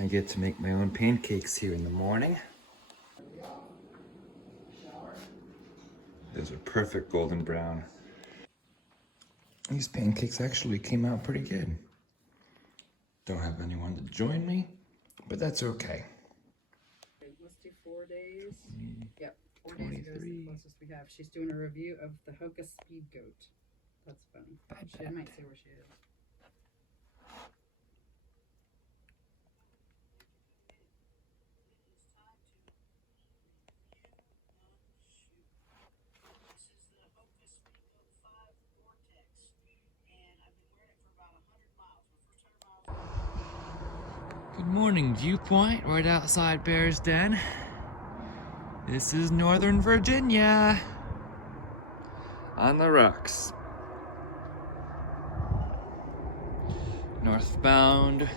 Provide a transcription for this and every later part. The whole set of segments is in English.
I get to make my own pancakes here in the morning. Those are perfect golden brown. These pancakes actually came out pretty good. Don't have anyone to join me, but that's okay. Let's do 4 days. Yep, 4 days ago is the closest we have. She's doing a review of the Hoka Speed Goat. That's funny. She might say where she is. Good morning, viewpoint right outside Bear's Den. This is Northern Virginia. On the rocks. Northbound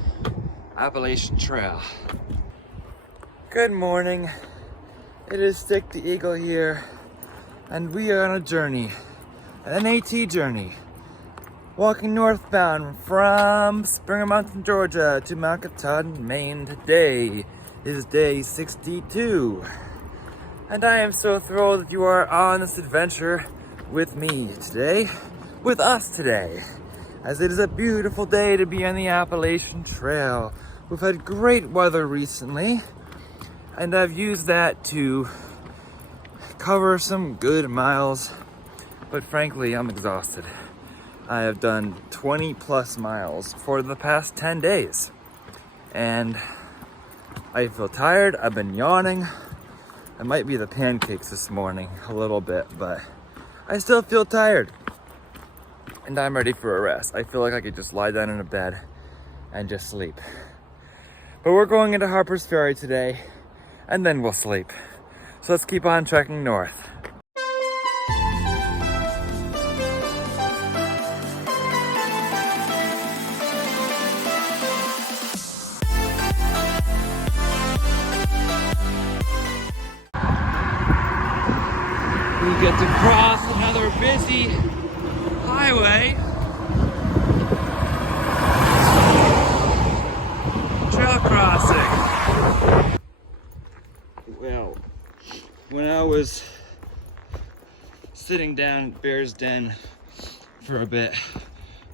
Appalachian Trail. Good morning. It is Stick the Eagle here, and we are on a journey, an NAT journey. Walking northbound from Springer Mountain, Georgia to Mount Katahdin, Maine. Today is day 62. And I am so thrilled that you are on this adventure with me today, with us today, as it is a beautiful day to be on the Appalachian Trail. We've had great weather recently, and I've used that to cover some good miles, but frankly, I'm exhausted. I have done 20 plus miles for the past 10 days, and I feel tired. I've been yawning. It might be the pancakes this morning a little bit, but I still feel tired, and I'm ready for a rest. I feel like I could just lie down in a bed and just sleep. But we're going into Harper's Ferry today, and then we'll sleep. So let's keep on trekking north. We get to cross another busy highway. Trail crossing. Well, when I was sitting down at Bear's Den for a bit,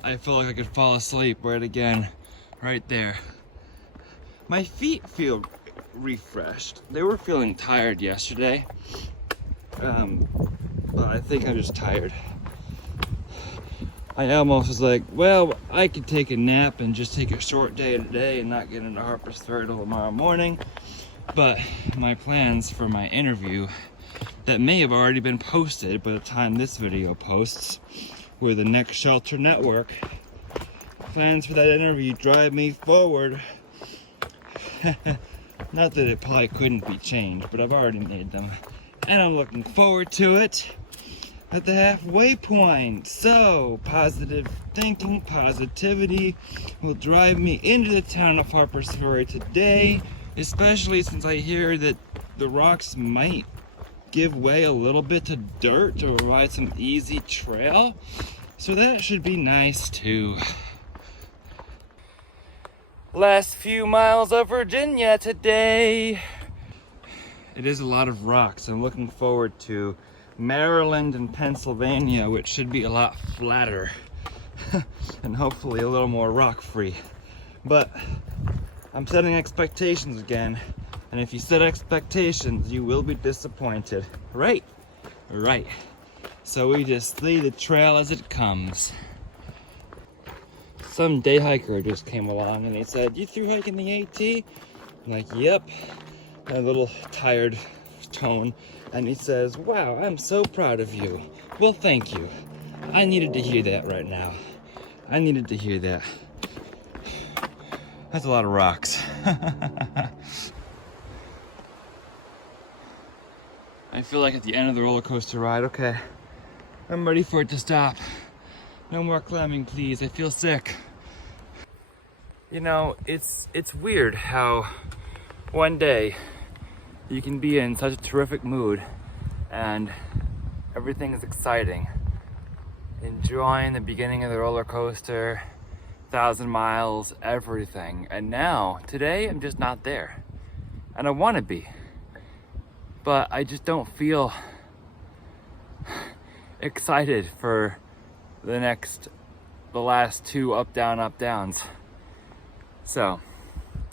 I felt like I could fall asleep right there. My feet feel refreshed. They were feeling tired yesterday. But I think I'm just tired. I almost was like, well, I could take a nap and just take a short day today and not get into Harper's Ferry till tomorrow morning. But my plans for my interview that may have already been posted by the time this video posts with the Next Shelter Network, plans for that interview drive me forward. Not that it probably couldn't be changed, but I've already made them. And I'm looking forward to it at the halfway point. So, positive thinking, positivity will drive me into the town of Harper's Ferry today, especially since I hear that the rocks might give way a little bit to dirt to provide some easy trail. So that should be nice too. Last few miles of Virginia today. It is a lot of rocks. I'm looking forward to Maryland and Pennsylvania, which should be a lot flatter and hopefully a little more rock free. But I'm setting expectations again, and if you set expectations, you will be disappointed. Right? Right. So we just see the trail as it comes. Some day hiker just came along and he said, "You through hiking the AT?" I'm like, "Yep." A little tired tone, and he says, "Wow, I'm so proud of you." Well, thank you. I needed to hear that right now. I needed to hear that. That's a lot of rocks. I feel like at the end of the roller coaster ride. Okay, I'm ready for it to stop. No more climbing, please. I feel sick. You know, it's weird how one day you can be in such a terrific mood and everything is exciting. Enjoying the beginning of the roller coaster, 1,000 miles, everything. And now, today, I'm just not there. And I want to be. But I just don't feel excited for the last 2 up downs. So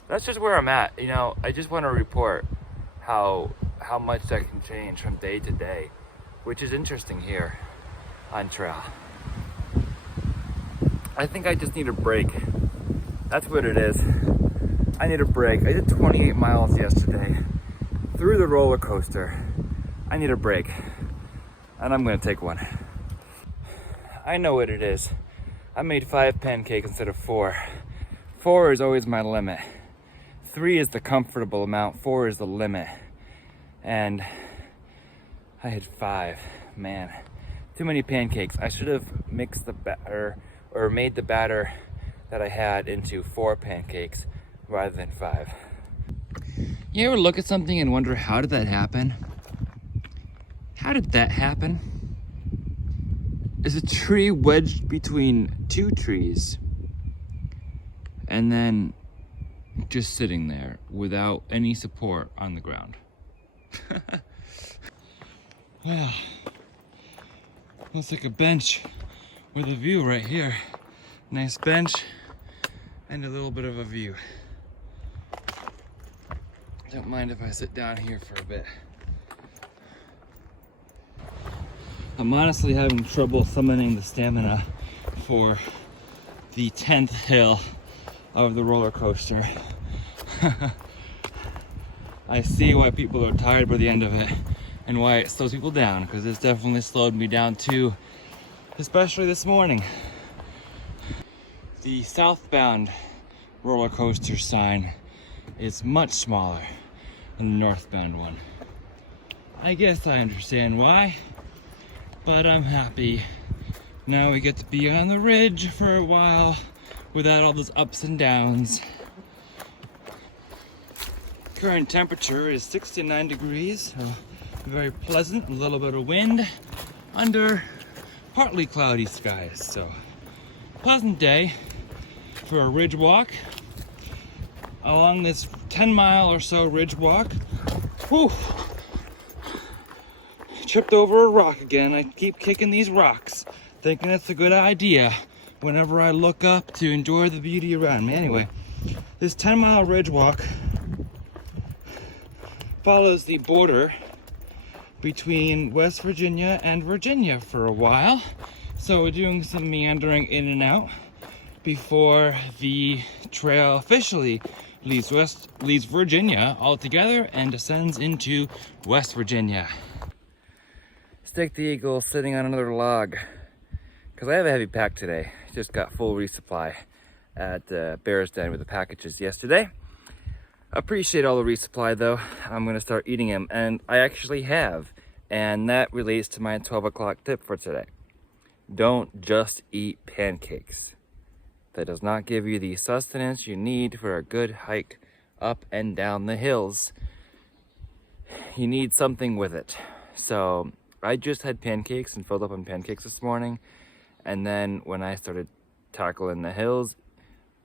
that's just where I'm at. You know, I just want to report how much that can change from day to day, which is interesting here on trail. I think I just need a break. That's what it is. I need a break. I did 28 miles yesterday through the roller coaster. I need a break, and I'm gonna take one. I know what it is. I made 5 pancakes instead of 4. 4 is always my limit. 3 is the comfortable amount. 4 is the limit. And I had 5. Man, too many pancakes. I should have mixed the batter or made the batter that I had into 4 pancakes rather than 5. You ever look at something and wonder, how did that happen? How did that happen? Is a tree wedged between 2 trees and then just sitting there without any support on the ground? Wow, looks like a bench with a view right here. Nice bench and a little bit of a view. Don't mind if I sit down here for a bit. I'm honestly having trouble summoning the stamina for the 10th hill of the roller coaster. I see why people are tired by the end of it and why it slows people down, because it's definitely slowed me down too, especially this morning. The southbound roller coaster sign is much smaller than the northbound one. I guess I understand why, but I'm happy. Now we get to be on the ridge for a while without all those ups and downs. Current temperature is 69 degrees, so very pleasant, a little bit of wind under partly cloudy skies. So pleasant day for a ridge walk along this 10-mile or so ridge walk. Whew. Tripped over a rock again. I keep kicking these rocks, thinking it's a good idea whenever I look up to enjoy the beauty around me. Anyway, this 10-mile ridge walk follows the border between West Virginia and Virginia for a while. So we're doing some meandering in and out before the trail officially leaves Virginia altogether and descends into West Virginia. Stick the Eagle sitting on another log because I have a heavy pack today. Just got full resupply at Bear's Den with the packages yesterday. Appreciate all the resupply though. I'm gonna start eating them, and I actually have, and that relates to my 12 o'clock tip for today. Don't just eat pancakes. That does not give you the sustenance you need for a good hike up and down the hills. You need something with it. So I just had pancakes and filled up on pancakes this morning, and then when I started tackling the hills,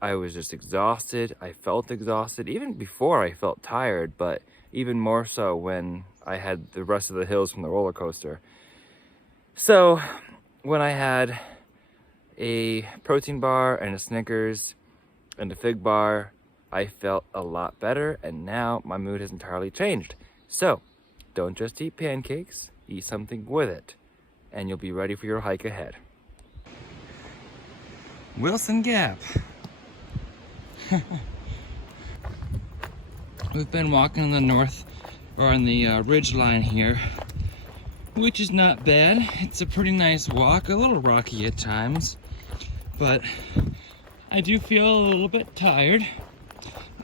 I was just exhausted. I felt exhausted even before I felt tired, but even more so when I had the rest of the hills from the roller coaster. So when I had a protein bar and a Snickers and a fig bar, I felt a lot better, and now my mood has entirely changed. So don't just eat pancakes, eat something with it, and you'll be ready for your hike ahead. Wilson Gap. We've been walking on the north, or on the ridge line here, which is not bad. It's a pretty nice walk, a little rocky at times, but I do feel a little bit tired.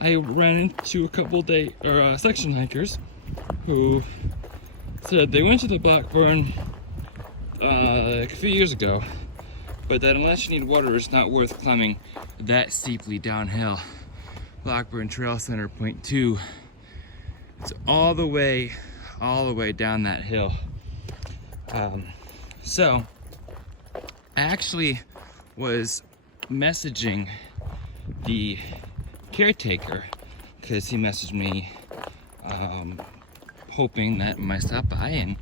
I ran into a couple section hikers who said they went to the Blackburn a few years ago, but that unless you need water, it's not worth climbing that steeply downhill. Blackburn Trail Center, point 2. It's all the way down that hill. So I actually was messaging the caretaker because he messaged me hoping that I might stop by, and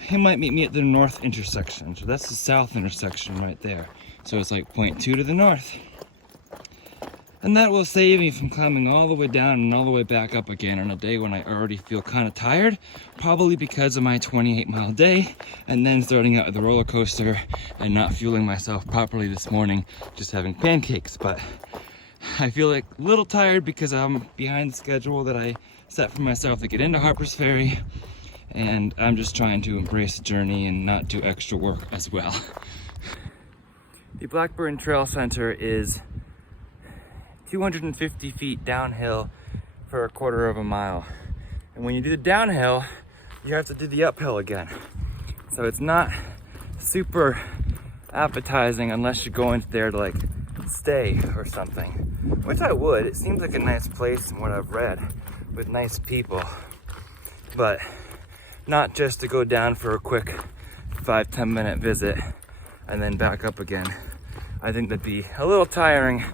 he might meet me at the north intersection. So that's the south intersection right there. So it's like 0.2 to the north. And that will save me from climbing all the way down and all the way back up again on a day when I already feel kind of tired, probably because of my 28-mile day, and then starting out with the roller coaster and not fueling myself properly this morning, just having pancakes. But I feel like a little tired because I'm behind the schedule that I set for myself to get into Harper's Ferry, and I'm just trying to embrace the journey and not do extra work as well. The Blackburn Trail Center is 250 feet downhill for a quarter of a mile. And when you do the downhill, you have to do the uphill again. So it's not super appetizing unless you go into there to like stay or something, which I would. It seems like a nice place from what I've read, with nice people, but not just to go down for a quick 5-10 minute visit and then back up again. I think that'd be a little tiring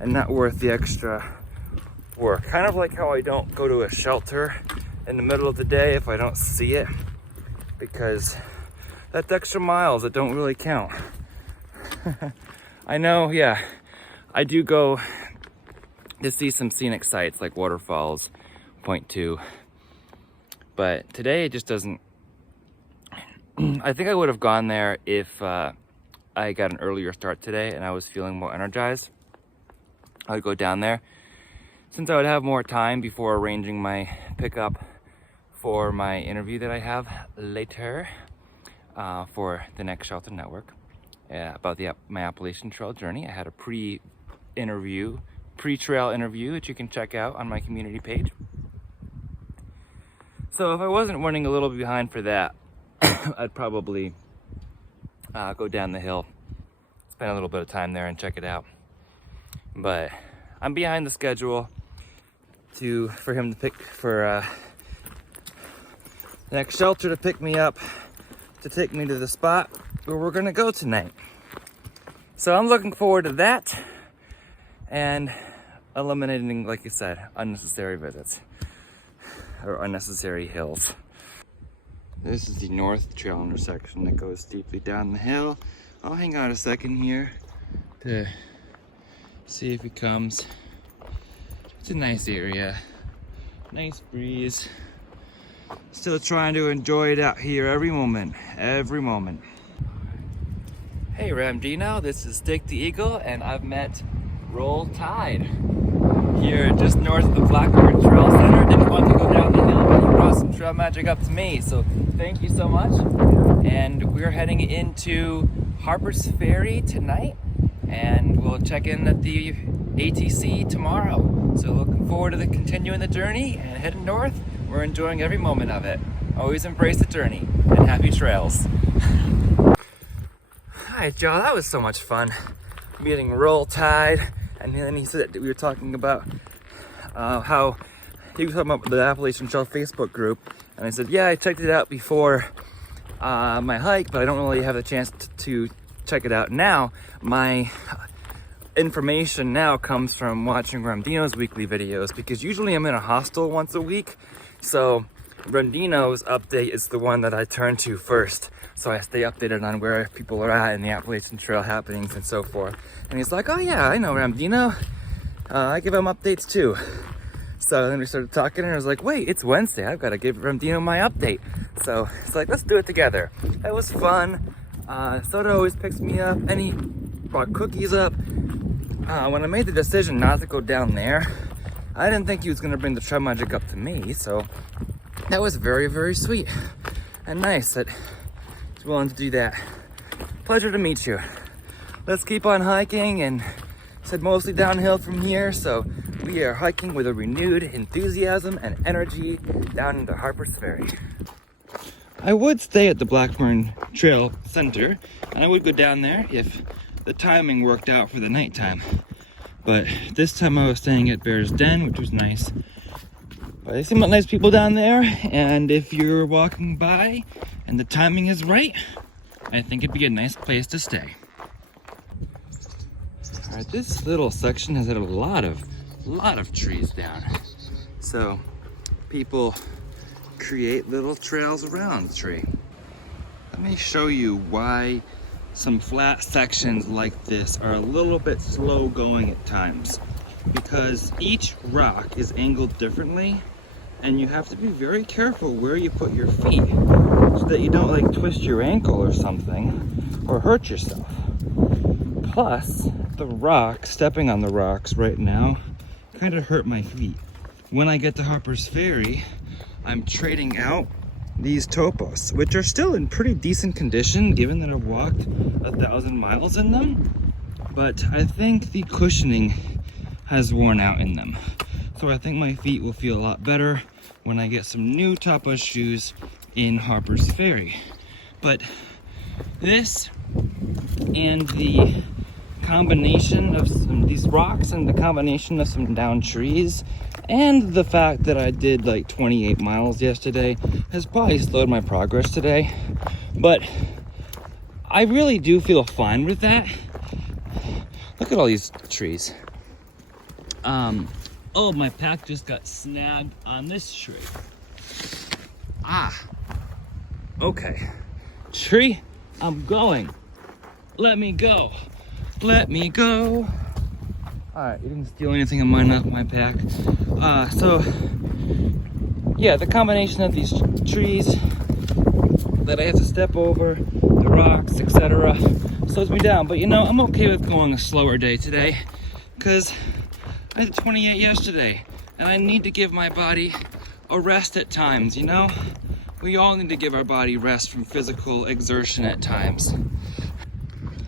and not worth the extra work. Kind of like how I don't go to a shelter in the middle of the day if I don't see it, because that's extra miles that don't really count. I know, yeah, I do go to see some scenic sites like waterfalls, 0.2, but today it just doesn't. I think I would have gone there if I got an earlier start today and I was feeling more energized. I would go down there, since I would have more time before arranging my pickup for my interview that I have later for the next Shelter Network about my Appalachian Trail journey. I had a pre-trail interview that you can check out on my community page. So if I wasn't running a little behind for that, I'd probably go down the hill, spend a little bit of time there and check it out. But I'm behind the schedule for him to pick for the next shelter to pick me up to take me to the spot where we're gonna go tonight. So I'm looking forward to that and eliminating, like you said, unnecessary visits or unnecessary hills. This is the north trail intersection that goes steeply down the hill. I'll hang out a second here to see if he comes. It's a nice area, nice breeze. Still trying to enjoy it out here every moment, every moment. Hey Ramdino, this is Dick the Eagle, and I've met Roll Tide here just north of the Blackburn Trail Center. Didn't want to go down the hill, but he brought some trail magic up to me, so thank you so much. And we're heading into Harper's Ferry tonight, and we'll check in at the ATC tomorrow. So looking forward to continuing the journey and heading north. We're enjoying every moment of it. Always embrace the journey and happy trails. Hi Joe, that was so much fun meeting Roll Tide. And then he said that we were talking about how he was talking about the Appalachian Trail Facebook group. And I said, yeah, I checked it out before my hike, but I don't really have the chance to check it out now. My information now comes from watching Ramdino's weekly videos, because usually I'm in a hostel once a week. So Ramdino's update is the one that I turn to first. So I stay updated on where people are at in the Appalachian Trail happenings and so forth. And he's like, oh yeah, I know Ramdino. I give him updates too. So then we started talking and I was like, wait, it's Wednesday. I've got to give Ramdino my update. So it's like, let's do it together. That was fun. Soda always picks me up, and he brought cookies up. When I made the decision not to go down there, I didn't think he was going to bring the trail magic up to me. So that was very, very sweet and nice that he's willing to do that. Pleasure to meet you. Let's keep on hiking, and said mostly downhill from here, so we are hiking with a renewed enthusiasm and energy down into Harper's Ferry. I would stay at the Blackburn Trail Center, and I would go down there if the timing worked out for the nighttime. But this time I was staying at Bear's Den, which was nice. But they seem like nice people down there, and if you're walking by and the timing is right, I think it'd be a nice place to stay. right, this little section has had a lot of trees down. So people create little trails around the tree. Let me show you why some flat sections like this are a little bit slow going at times. Because each rock is angled differently, and you have to be very careful where you put your feet so that you don't like twist your ankle or something or hurt yourself. Plus, the rocks, stepping on the rocks right now, kind of hurt my feet. When I get to Harper's Ferry, I'm trading out these topos, which are still in pretty decent condition given that I've walked 1,000 miles in them, but I think the cushioning has worn out in them. So I think my feet will feel a lot better when I get some new Topaz shoes in Harper's Ferry. But this and the combination of these rocks and the combination of some down trees and the fact that I did like 28 miles yesterday has probably slowed my progress today. But I really do feel fine with that. Look at all these trees. Oh, my pack just got snagged on this tree. Okay. Tree, I'm going. Let me go. Let me go. Alright, you didn't steal anything of mine off my pack. So, yeah, the combination of these trees that I have to step over, the rocks, etc., slows me down. But you know, I'm okay with going a slower day today, because I did 28 yesterday, and I need to give my body a rest at times, you know? We all need to give our body rest from physical exertion at times.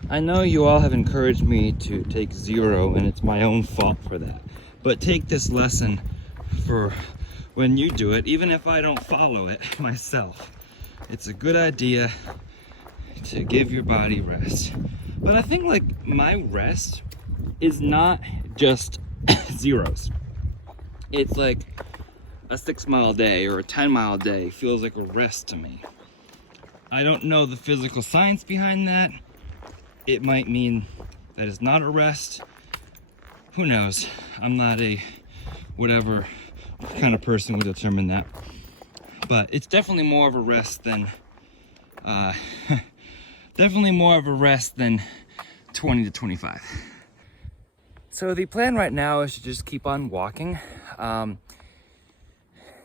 I know you all have encouraged me to take 0, and it's my own fault for that. But take this lesson for when you do it, even if I don't follow it myself. It's a good idea to give your body rest. But I think like my rest is not just zeros. It's like a 6-mile day or a 10-mile day feels like a rest to me. I don't know the physical science behind that. It might mean that it's not a rest. Who knows? I'm not a whatever kind of person would determine that. But it's definitely more of a rest than 20 to 25. So the plan right now is to just keep on walking. The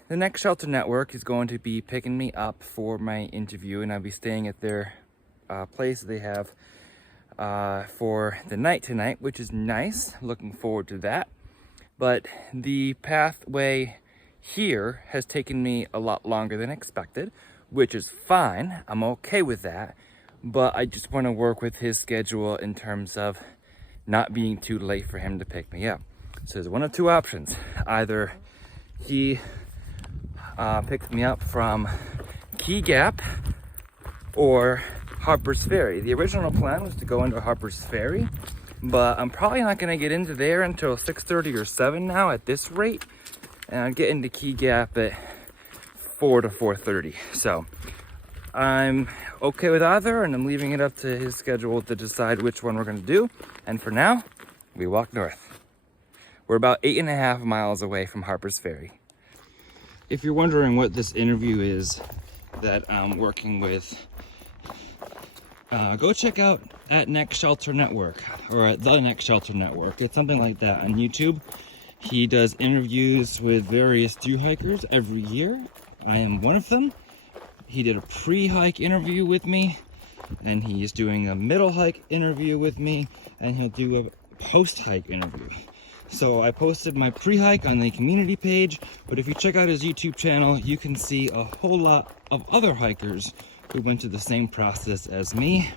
Next Shelter Network is going to be picking me up for my interview, and I'll be staying at their place they have for the night tonight, which is nice. Looking forward to that. But the pathway here has taken me a lot longer than expected, which is fine. I'm okay with that. But I just want to work with his schedule in terms of not being too late for him to pick me up. So there's one of two options. Either he picks me up from Key Gap or Harper's Ferry. The original plan was to go into Harper's Ferry, but I'm probably not going to get into there until 6:30 or 7 now at this rate, and I'll get into Key Gap at 4 to 4:30. So I'm okay with either, and I'm leaving it up to his schedule to decide which one we're going to do. And for now, we walk north. We're about 8.5 miles away from Harper's Ferry. If you're wondering what this interview is that I'm working with, go check out at Next Shelter Network, or at the Next Shelter Network. It's something like that on YouTube. He does interviews with various Thru-Hikers every year. I am one of them. He did a pre-hike interview with me, and he's doing a middle hike interview with me, and he'll do a post-hike interview. So I posted my pre-hike on the community page, but if you check out his YouTube channel, you can see a whole lot of other hikers who went through the same process as me.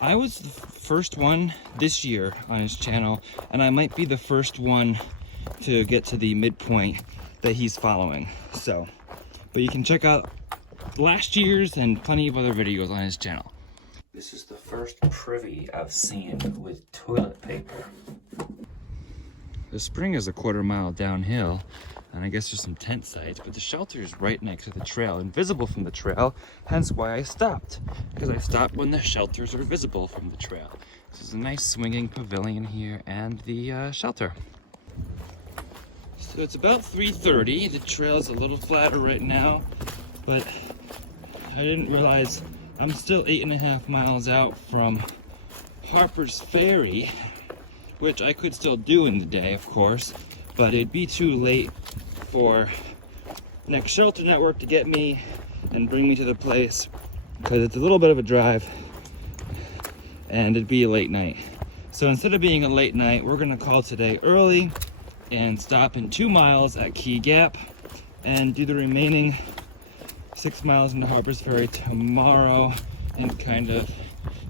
I was the first one this year on his channel, and I might be the first one to get to the midpoint that he's following. So, but you can check out last year's and plenty of other videos on his channel. This is the first privy I've seen with toilet paper. The spring is a quarter mile downhill, and I guess there's some tent sites, but the shelter is right next to the trail and visible from the trail, hence why I stopped, because I stopped when the shelters are visible from the trail. This is a nice swinging pavilion here and the shelter. So it's about 3:30. The trail is a little flatter right now, but I didn't realize I'm still 8.5 miles out from Harper's Ferry, which I could still do in the day, of course, but it'd be too late for Next Shelter Network to get me and bring me to the place, because it's a little bit of a drive and it'd be a late night. So instead of being a late night, we're gonna call today early and stop in 2 miles at Key Gap and do the remaining 6 miles into Harper's Ferry tomorrow and kind of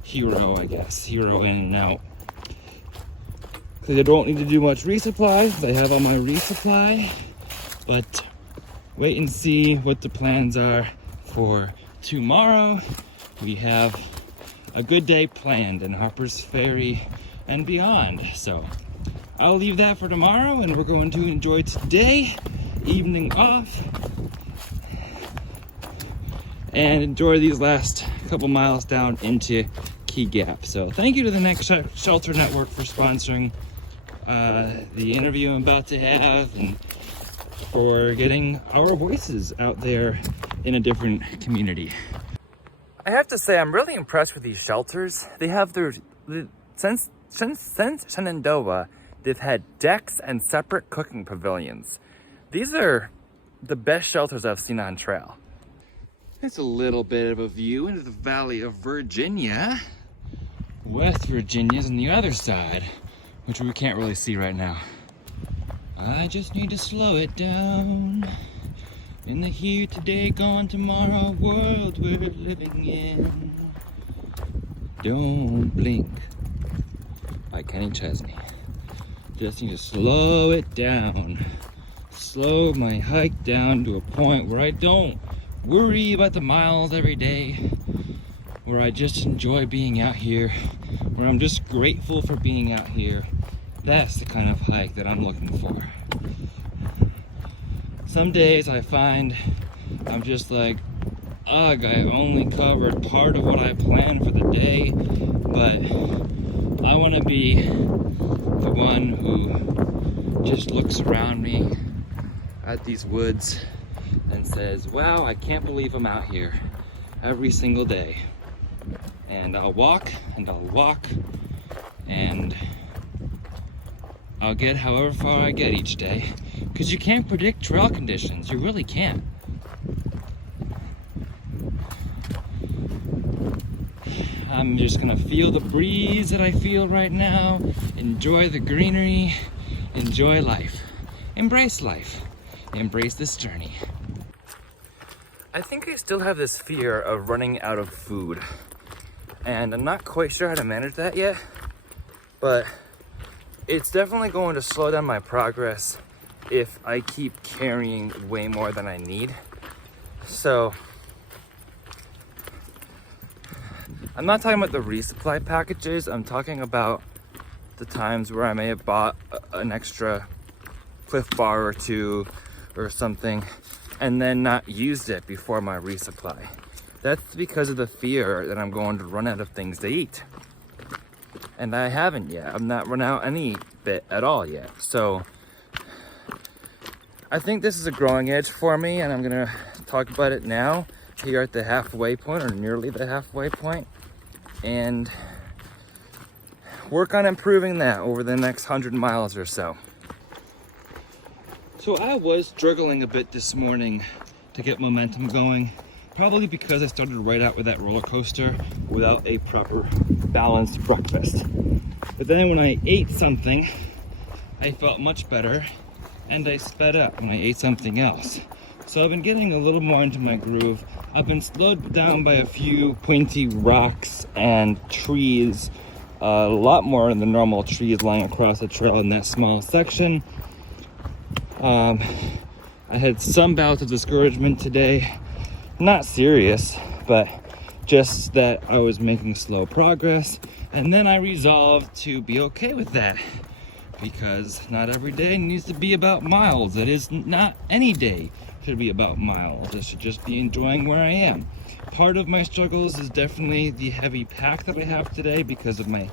hero, I guess, hero in and out. Because I don't need to do much resupply. I have all my resupply, but wait and see what the plans are for tomorrow. We have a good day planned in Harper's Ferry and beyond. So I'll leave that for tomorrow, and we're going to enjoy today, evening off, and enjoy these last couple miles down into Key Gap. So thank you to the Next Shelter Network for sponsoring the interview I'm about to have, and for getting our voices out there in a different community. I have to say, I'm really impressed with these shelters. They have since Shenandoah, they've had decks and separate cooking pavilions. These are the best shelters I've seen on trail. It's a little bit of a view into the Valley of Virginia. West Virginia's on the other side, which we can't really see right now. I just need to slow it down. In the here today, gone tomorrow world we're living in. Don't blink, by Kenny Chesney. Just need to slow it down. Slow my hike down to a point where I don't worry about the miles every day, where I just enjoy being out here, where I'm just grateful for being out here. That's the kind of hike that I'm looking for. Some days I find I'm just like, ugh, I've only covered part of what I planned for the day, but I want to be the one who just looks around me at these woods and says, wow, I can't believe I'm out here every single day. And I'll walk and I'll walk and I'll get however far I get each day, because you can't predict trail conditions. You really can't. I'm just gonna feel the breeze that I feel right now, enjoy the greenery, enjoy life, embrace this journey. I think I still have this fear of running out of food, and I'm not quite sure how to manage that yet, but it's definitely going to slow down my progress if I keep carrying way more than I need. So I'm not talking about the resupply packages. I'm talking about the times where I may have bought an extra Cliff Bar or two or something and then not used it before my resupply. That's because of the fear that I'm going to run out of things to eat. And I haven't yet. I've not run out any bit at all yet. So I think this is a growing edge for me, and I'm gonna talk about it now here at the halfway point, or nearly the halfway point, and work on improving that over the next 100 miles or so. So I was struggling a bit this morning to get momentum going, probably because I started right out with that roller coaster without a proper balanced breakfast. But then when I ate something, I felt much better, and I sped up when I ate something else. So I've been getting a little more into my groove. I've been slowed down by a few pointy rocks and trees, a lot more than the normal trees lying across the trail in that small section. I had some bouts of discouragement today. Not serious, but just that I was making slow progress, and then I resolved to be okay with that, because not every day needs to be about miles. It is not any day should be about miles. I should just be enjoying where I am. Part of my struggles is definitely the heavy pack that I have today because of my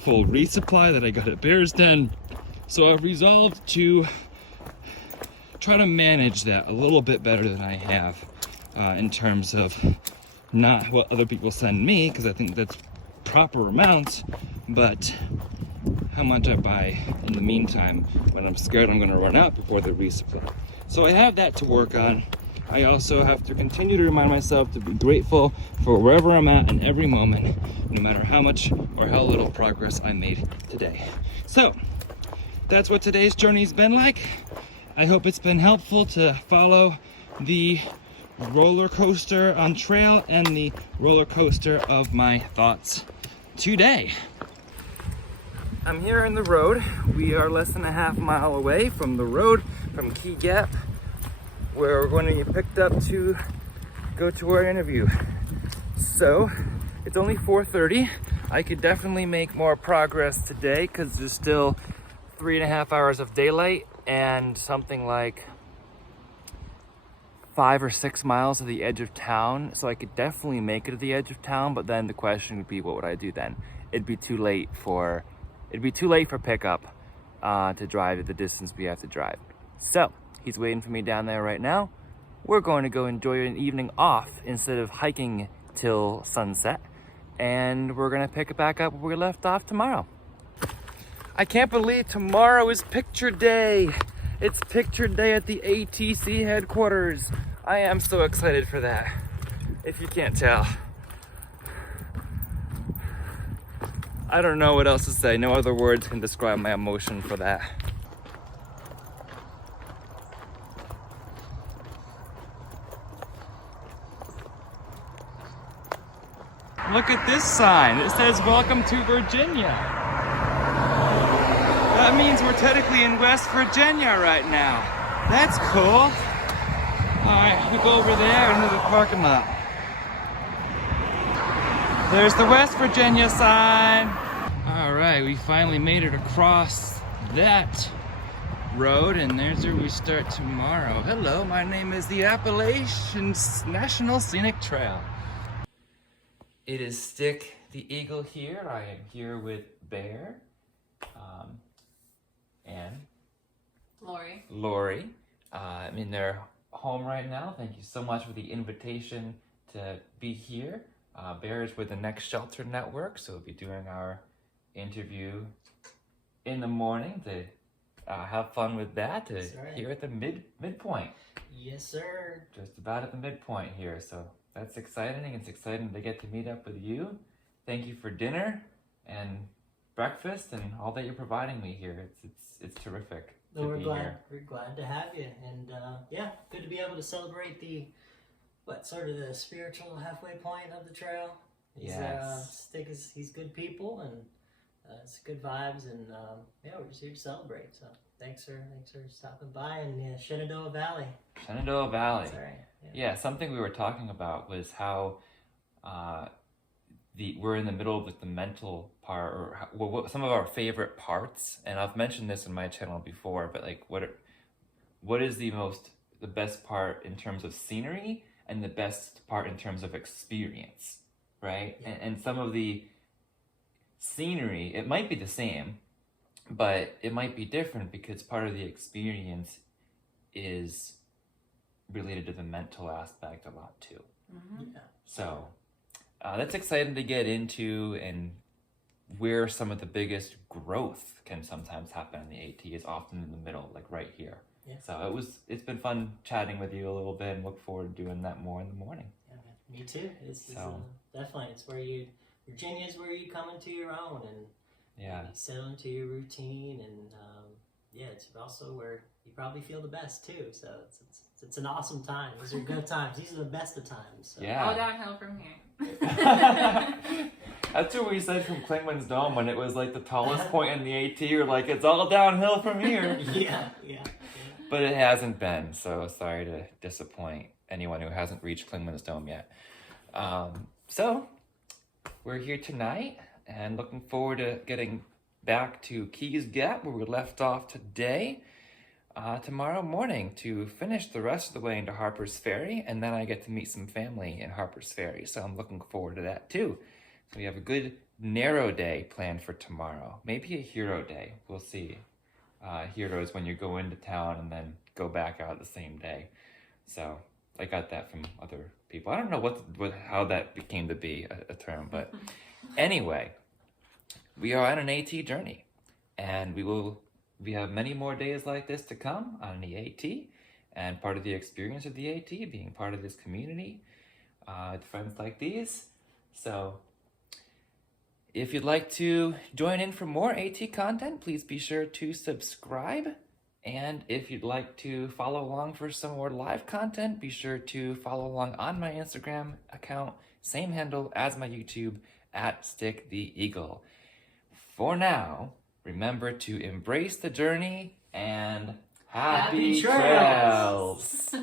full resupply that I got at Bear's Den. So I've resolved to try to manage that a little bit better than I have in terms of not what other people send me, because I think that's proper amounts, but how much I buy in the meantime when I'm scared I'm going to run out before the resupply. So I have that to work on. I also have to continue to remind myself to be grateful for wherever I'm at in every moment, no matter how much or how little progress I made today. So that's what today's journey's been like. I hope it's been helpful to follow the roller coaster on trail and the roller coaster of my thoughts today. I'm here in the road. We are less than a half mile away from the road from Key Gap, where we're going to be picked up to go to our interview. So it's only 4:30. I could definitely make more progress today because there's still 3.5 hours of daylight and something like 5 or 6 miles to the edge of town. So I could definitely make it to the edge of town, but then the question would be, what would I do then? It'd be too late for pickup to drive the distance we have to drive. So he's waiting for me down there right now. We're going to go enjoy an evening off instead of hiking till sunset, and we're gonna pick it back up where we left off tomorrow. I can't believe tomorrow is picture day. It's picture day at the ATC headquarters. I am so excited for that, if you can't tell. I don't know what else to say. No other words can describe my emotion for that. Look at this sign. It says "Welcome to Virginia." That means we're technically in West Virginia right now. That's cool. All right, we go over there into the parking lot. There's the West Virginia sign. All right, we finally made it across that road, and there's where we start tomorrow. Hello, my name is the Appalachian National Scenic Trail. It is Stick the Eagle here. I am here with Bear and Lori. I'm in their home right now. Thank you so much for the invitation to be here. Bear is with the Next Shelter Network, so we'll be doing our interview in the morning to have fun with that. Here at the midpoint. Yes, sir. Just about at the midpoint here, so that's exciting. It's exciting to get to meet up with you. Thank you for dinner and breakfast and all that you're providing me here. It's terrific. We're glad to have you, and yeah, good to be able to celebrate the spiritual halfway point of the trail. Stick he's good people, and it's good vibes, and yeah, we're just here to celebrate. So thanks for stopping by in Shenandoah Valley. Shenandoah Valley. That's right. Yeah, something we were talking about was how we're in the middle of the mental part, or what some of our favorite parts. And I've mentioned this in my channel before, but like what is the best part in terms of scenery and the best part in terms of experience, right? Yeah. And some of the scenery, it might be the same, but it might be different because part of the experience is related to the mental aspect a lot too. Mm-hmm. Yeah. So that's exciting to get into, and where some of the biggest growth can sometimes happen in the AT is often in the middle, like right here. Yeah. So it's been fun chatting with you a little bit, and look forward to doing that more in the morning. Yeah, me too. It's definitely, it's where Virginia's where you come into your own, and you settle into your routine, and yeah, it's also where you probably feel the best too. So it's an awesome time. These are good times. These are the best of times. So. Yeah. All downhill from here. That's what we said from Klingman's Dome when it was like the tallest point in the AT. We're like, it's all downhill from here. Yeah. But it hasn't been, so sorry to disappoint anyone who hasn't reached Klingman's Dome yet. So we're here tonight and looking forward to getting back to Keys Gap, where we left off today, tomorrow morning to finish the rest of the way into Harper's Ferry, and then I get to meet some family in Harper's Ferry, so I'm looking forward to that too. So we have a good narrow day planned for tomorrow. Maybe a hero day, we'll see. Heroes when you go into town and then go back out the same day. So I got that from other people. I don't know how that became to be a term, but anyway, we are on an AT journey, and we have many more days like this to come on the AT, and part of the experience of the AT, being part of this community, with friends like these. So if you'd like to join in for more AT content, please be sure to subscribe. And if you'd like to follow along for some more live content, be sure to follow along on my Instagram account, same handle as my YouTube, @StickTheEagle. For now, remember to embrace the journey and happy trails!